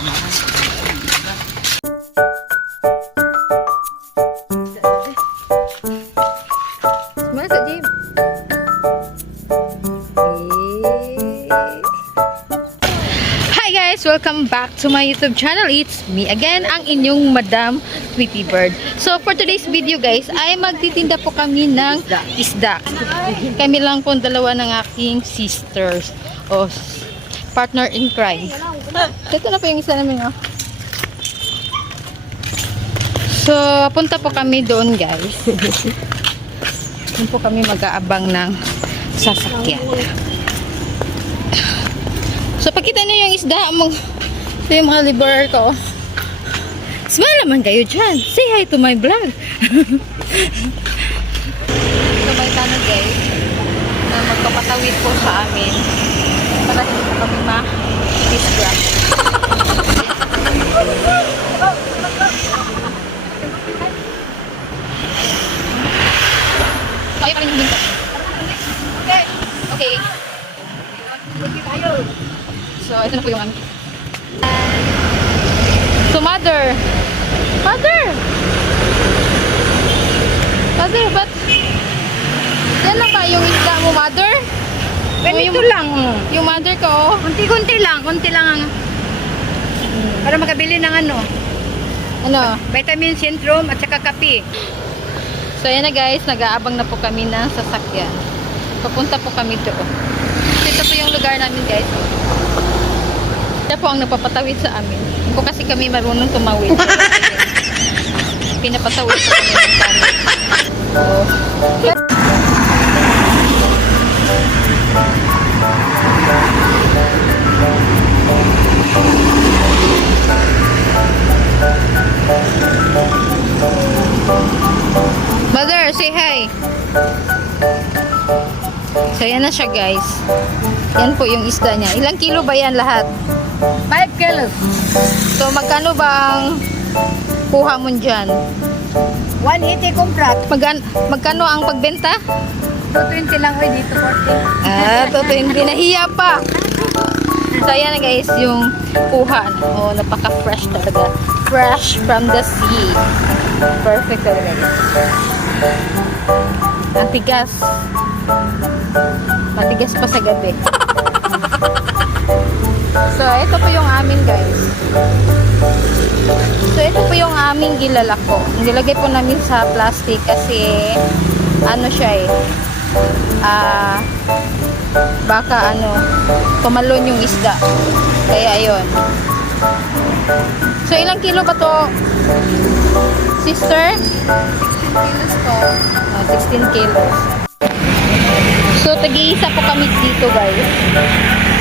Mana Kak Jim? Hi guys! Welcome back to my YouTube channel. It's me again, ang inyong Madam Tweety Bird. So for today's video guys, ay magtitinda po kami ng isda. Kami lang po dalawa ng aking sisters o partner in crime. Ito na po yung isa namin. Oh. So punta po kami doon guys. Doon po kami mag-aabang ng sasakyan. So, pakita nyo yung isda. Ito yung mga laborer ko. Smile naman kayo dyan. Say hi to my vlog. So, may tanong guys na magpapatawid po sa amin para hindi po kami ma-disgrap. Kaya pa rin yung binto. Okay. Okay. So, ito na po yung So, mother, ba't yan lang ba yung isda mo, mother? Ganito lang. Yung mother ko, Kunti lang ang para makabili ng ano? vitamin syndrome at saka kape. So, yan na guys, nag-aabang na po kami ng sasakyan. Papunta po kami doon. So, ito po yung lugar namin guys. Siya po ang napapatawid sa amin. Hindi po kasi kami marunong tumawid. Pinapatawid po kami ng kami. So, Mother, say hi. So, yan na siya guys. Yan po yung isda niya. Ilang kilo ba yan lahat? 5 kilos. So, magkano bang kuha mo dyan? 180 kumprat. Magkano ang pagbenta? 220 lang dito 40. Ah, totoo, hindi nahiya pa. So, yan na guys, yung kuha. Oh, napaka-fresh talaga. Fresh from the sea. Perfect talaga guys. Ang tigas. Matigas pa sa gabi. So, ito po yung amin guys. So, ito po yung aming gilalako. Nilagay po namin sa plastic kasi ano siya baka tumalon yung isda. Kaya ayun. So, ilang kilo ba to, sister? 16 kilos to. 16 kilos. So, tag-iisa po kami dito guys.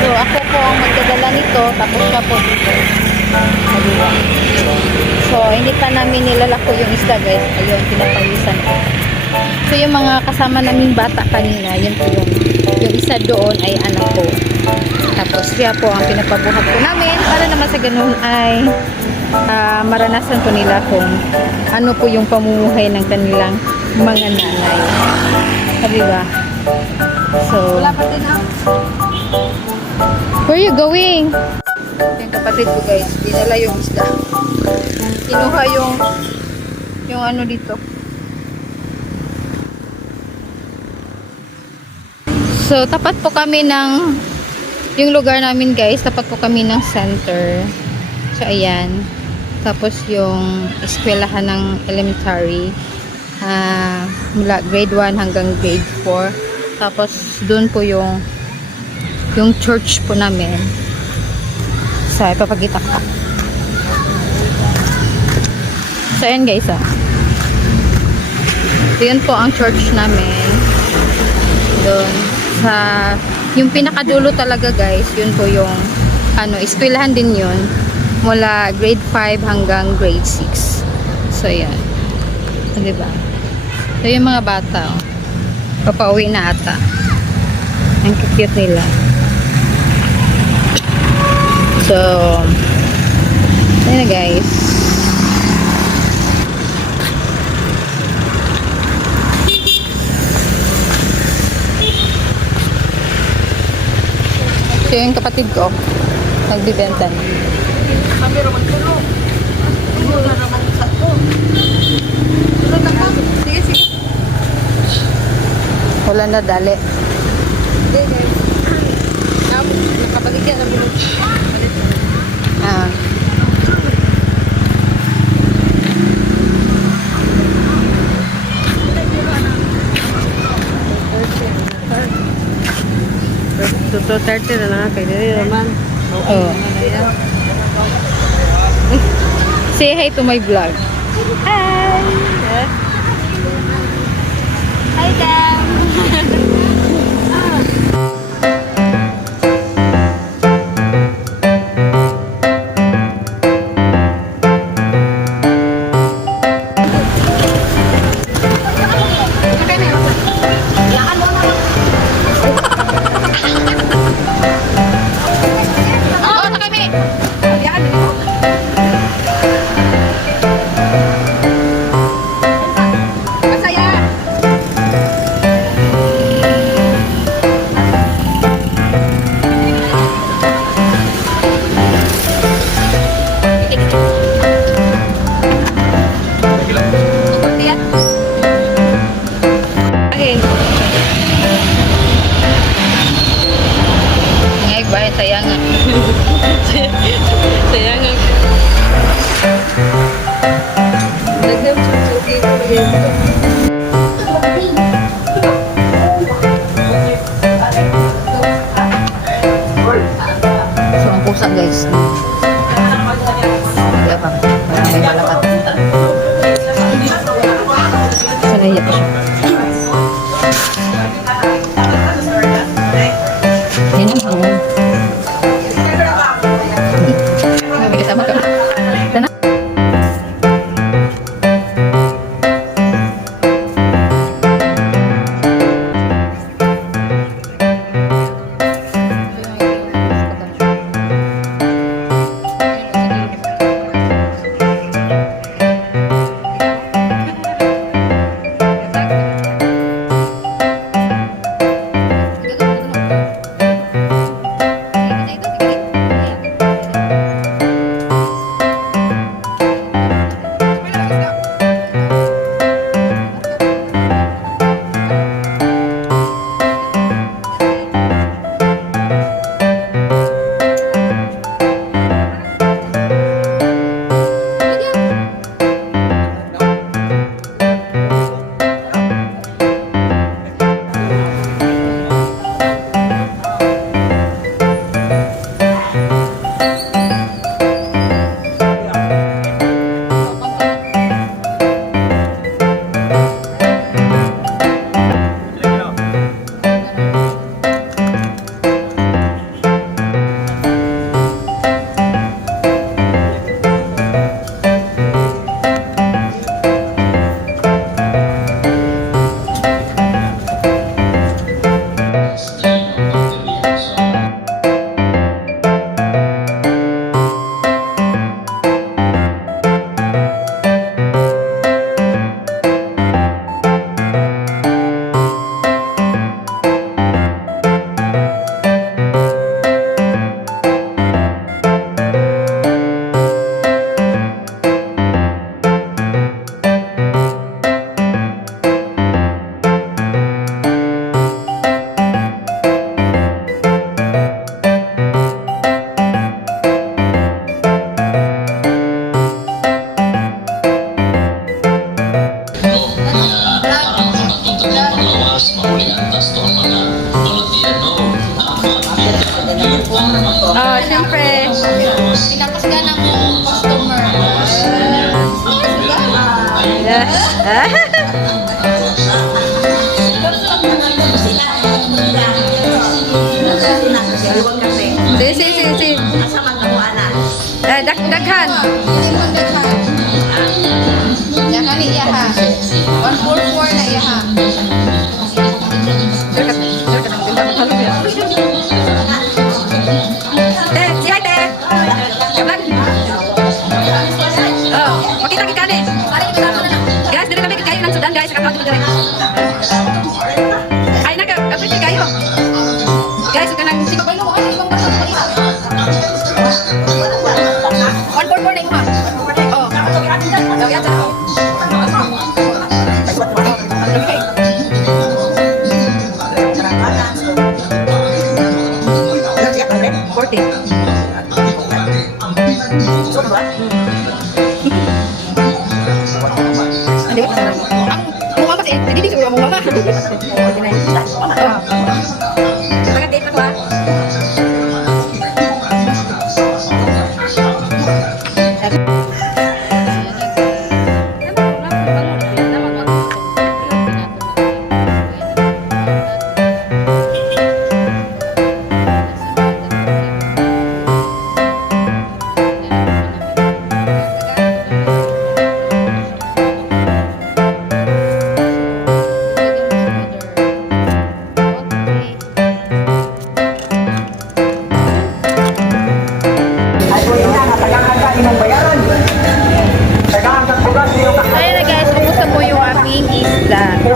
So, ako po ang magdadala nito, tapos siya po dito. Diba? So, hindi pa namin nilalako yung isda guys. Ayun, pinapawisan ko. So, yung mga kasama naming bata kanina, yun po yung isa doon ay anak ko. Tapos, siya po ang pinapabuhat po namin para naman sa ganun ay maranasan po nila kung ano po yung pamumuhay ng kanilang mga nanay. Diba? So, Wala pa din where are you going? Yung kapatid ko guys, dinala yung isda. Kinuha yung ano dito. So, tapat po kami ng yung lugar namin guys, tapat po kami ng center. So, ayan. Tapos yung eskwelahan ng elementary mula grade 1 hanggang grade 4. Tapos, doon po yung church po namin. So, ipapakita ko. So, ayan guys, So, yun po ang church namin. Doon. Sa, yung pinakadulo talaga guys, yun po yung, eskwelahan din yun. Mula grade 5 hanggang grade 6. So, yan. So, diba? So, yung mga bata, papauwi na ata. Ang cute nila. So, ayun na guys. So, yung kapatid ko, nagbibenta na. kami raman tulog. Ano na naman sa to? Tulog na ka? Sige, sige. Wala na dali. Hindi, guys. Nakabaligyan na mo. Ah. Tuto 30 na lang kay dili naman. Oh. Say hi to my vlog. Hi! Hi, Cam! Oo, na kami! Masaya. Ngay, bahay sayang. Saya nga. Dagdag susuki ko yun. So, ang pusa guys. Kaya pa. Parang may malakat. So, nahiya pa siya. Yan ang hangin. May kasama ka. Ito na. Ah, siyempre. Pinapasgan ako customer. Si. Daghan. Yaha ni Yaha. 144 na Yaha. Si Ate. Oh, makita kita ni. Guys, dili kami kayo ng Sudan, guys. Kakawin mo diri. Ay, nag-appreciate kayo. Guys, ka nang 144 4 na ima. Oh. Daw yata ako. Okay. Nanti apa deh? 40. Coba. Hindi ko kasama. Ang mukha kasi, hindi siguro ang mukha. Jangan date aku ah. Ayun na guys, kumusta po yung aming isda? So,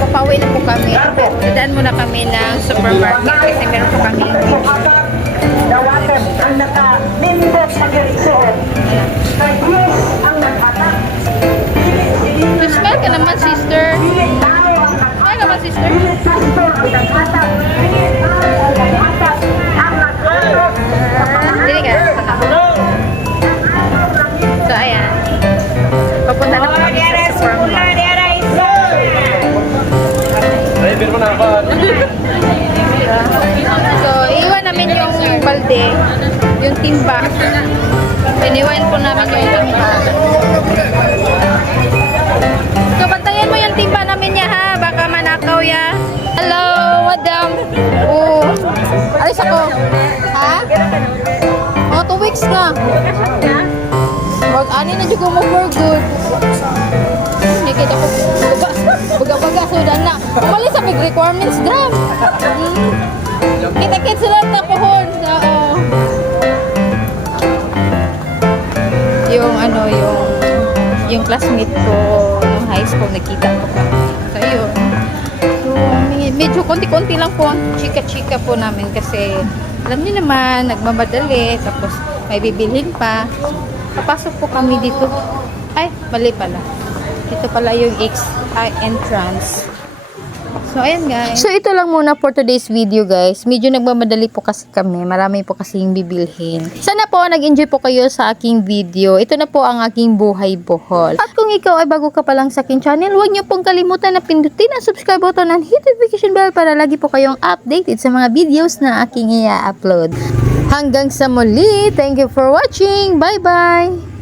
papauwi na po kami. Dadaan muna kami ng supermarket kasi meron po kami Dawatem ang naka-minbot sa geriksoon. Kay Diyos ang naghatak. Smile ka naman, sister. Pilit tao ang Smile naman, sister. Pilit pastor ang naghatak. Pilit tao ang naghatak. Ang naghatak. Dili ka. So, ayan. Papunta na po kami sa supermarket. So, iwan namin yung balde, yung timba. Iniwan po namin yung timba. So, bantayan mo yung timba namin niya ha. Baka manakaw ya. Hello, madam. Oh, alis ako. Ha? Oh, 2 weeks na. Wag ani na jud ko mo for good. Hindi kita ko baga-baga sudan na. Umalis sa big requirements dam. Kita-kit sila na pohon. Oo. Yung ano, yung classmate ko nung high school, nakita ko pa. So, yun. So, medyo konti-konti lang po ang chika-chika po namin kasi alam niyo naman, nagmamadali, tapos may bibilhin pa. Papasok po kami dito. Ay, mali pala. Ito pala yung entrance. So, ayan guys. So, ito lang muna for today's video guys. Medyo nagmamadali po kasi kami. Marami po kasi yung bibilhin. Sana po nag-enjoy po kayo sa aking video. Ito na po ang aking buhay Bohol. At kung ikaw ay bago ka pa lang sa aking channel, huwag niyo pong kalimutan na pindutin ang subscribe button and hit notification bell para lagi po kayong updated sa mga videos na aking i-upload. Hanggang sa muli. Thank you for watching. Bye-bye!